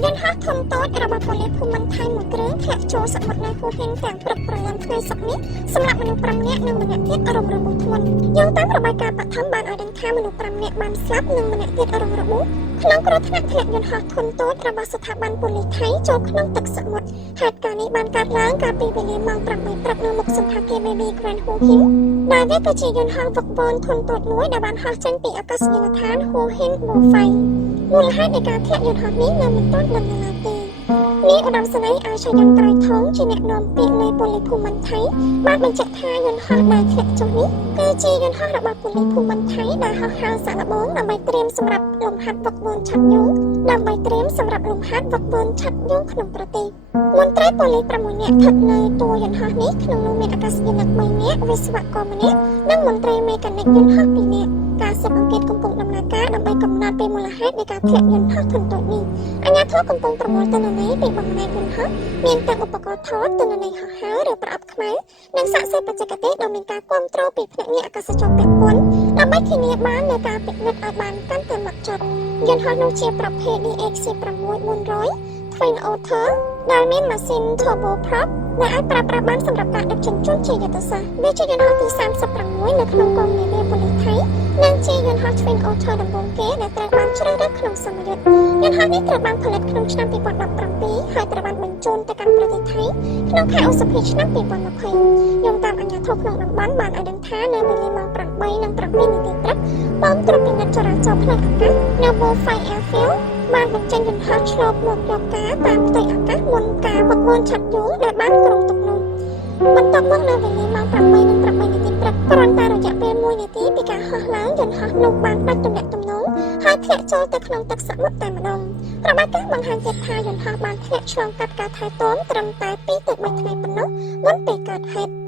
យន្តហោះធំតូចរបស់ប៉ូលីសភូមិន្ទថៃមួយគ្រឿងធ្លាក់ចូលសមុទ្រនៅហូហេងទាំងព្រឹកព្រលឹមថ្ងៃសុក្រនេះសម្រាប់មនុស្ស5នាក់និងម្នាក់ទៀតរងរបួសធ្ងន់យោងតាមរបាយការណ៍បឋមបានឲ្យដឹងថាមនុស្ស5នាក់បានស្លាប់និងម្នាក់ទៀតរងរបួសក្នុងគ្រោះថ្នាក់ធ្លាក់យន្តហោះធំតូចរបស់ស្ថាប័នប៉ូលីសថៃចូលក្នុងទឹកសមុទ្រហេតុការណ៍នេះបានកើតឡើងកាលពីវេលាម៉ោង8ព្រឹកនៅមុខសន្តាគារ Baby Grand Ho Hin ដែលវាគឺជាយន្តហោះវឹកវរធំតូចមួយដែលបានហោះចេញពីអាកាសយានដ្ឋាន Ho Hin Bo Phai មូលហេតុនៃការធ្លាក់យន្តហោះនេះនៅមិនទាន់ដឹងឡើយទេនេះឧត្តមសេនីយ៍អាឆាយន្តត្រៃថងជាអ្នកនាំពាក្យនៃប៉ូលីសភូមិន្ទថៃបានបញ្ជាក់ថាយន្តហោះដែលធ្លាក់ចុះនេះគឺជាយន្តហោះរបស់ប៉ូលីសភូមិន្ទថៃដែលហោះហើរសាកល្បងដើម្បីត្រៀមសម្រាប់លំហាត់វឹកវរឆាប់យងក្នុងប្រទេសមន្ត្រីប៉ូលីស6នាក់ស្ថិតនៅតួយន្តហោះនេះក្នុងនោះមានអាកាសយានិក3នាក់វិស្វករម្នាក់និងមន្ត្រីមេកានិកយន្តហោះ2នាក់ការស៊ើបអង្កេតកំពុងដំណើរការដើម្បីកំណត់ពីមូលហេតុនៃការធ្លាក់យន្តហោះធំតូចនេះអាជ្ញាធរកំពុងប្រមូលទិន្នន័យពីបំណែកយន្តហោះមានទាំងឧបករណ៍ថតទិន្នន័យហោះហើរឬប្រអប់ខ្មៅនិងសាកសីបច្ចេកទេសដែលមានការគាំទ្រពីភ្នាក់ងារអាកាសចរពាក់ព័ន្ធដើម្បីធានាបាននូវការពិនិត្យឲ្យបានកាន់តែហ្មត់ចត់យន្តហោះនោះជាប្រភេទ DX-6-400 Twin Otter ដែលមានម៉ាស៊ីន turboprop ដែលអាចប្រើប្រាស់បានសម្រាប់ការដឹកជញ្ជូនជាយុទ្ធសាស្ត្រវាជាយន្តហោះទី36នៅក្នុងកងនាវាប៉ូលីសថៃនិងជាយន្តហោះ Twin Otter ដំបូងគេដែលត្រូវបានជ្រើសរើសក្នុងសមយុទ្ធយន្តហោះនេះត្រូវបានផលិតក្នុងឆ្នាំ2017ហើយត្រូវបានបញ្ជូនទៅកាន់ប្រទេសថៃក្នុងខែឧសភាឆ្នាំ2020យោងតាមអាជ្ញាធរក្នុងតំបន់បានឲ្យដឹងថានៅវេលាម៉ោង8:07 នាទីព្រឹកប៉មត្រួតពិនិត្យចរាចរណ៍ផ្លូវអាកាសនៅ Bo Phai Airfield បានបញ្ចេញយន្តហោះឆ្លងមកយកការតាមផ្ទៃអាកាសមុនការវឹកវរឆាប់យងដែលបានក្រុងទុកនោះបន្ទាប់មកនៅវេលាម៉ោង8:08 នាទីព្រឹកគ្រាន់តែរយៈពេល1នាទីពីការហោះឡើងយន្តហោះនោះបានដាច់ទំនាក់ទំនងហើយធ្លាក់ចូលទៅក្នុងទឹកសមុទ្រតែម្ដងរបាយការណ៍បង្ហាញទៀតថាយន្តហោះបានធ្លាក់ឆ្លងកាត់ការថែទាំត្រឹមតែ2 ទៅ 3 ថ្ងៃប៉ុណ្ណោះមុនពេលកើតហេតុ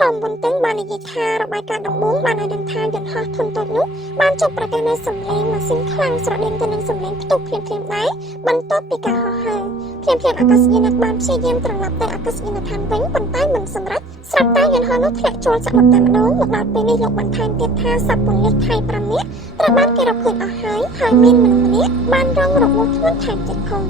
ហមបុនតឹងបាននិយាយថារបាយការណ៍ដំបូងបានឲ្យដឹងថាយន្តហោះធំតូចនោះបានជួបប្រទះនូវសំឡេងម៉ាស៊ីនខ្លាំងស្រដៀងទៅនឹងសំឡេងផ្ទុះភ្លាមៗដែរបន្ទាប់ពីការហោះហើរភ្លាមអាកាសយានិកបានព្យាយាមត្រឡប់ទៅអាកាសយានដ្ឋានវិញប៉ុន្តែមិនសម្រេចស្រាប់តែយន្តហោះនោះធ្លាក់ចូលសមុទ្រតែម្ដងមកដល់ពេលនេះលោកបន្ថែមទៀតថាសត្វប៉ូលីសថៃ5នាក់ត្រូវបានគេរកឃើញអស់ហើយមានមនុស្សម្នាក់បានរងរបួសធ្ងន់ថែមទៀតផង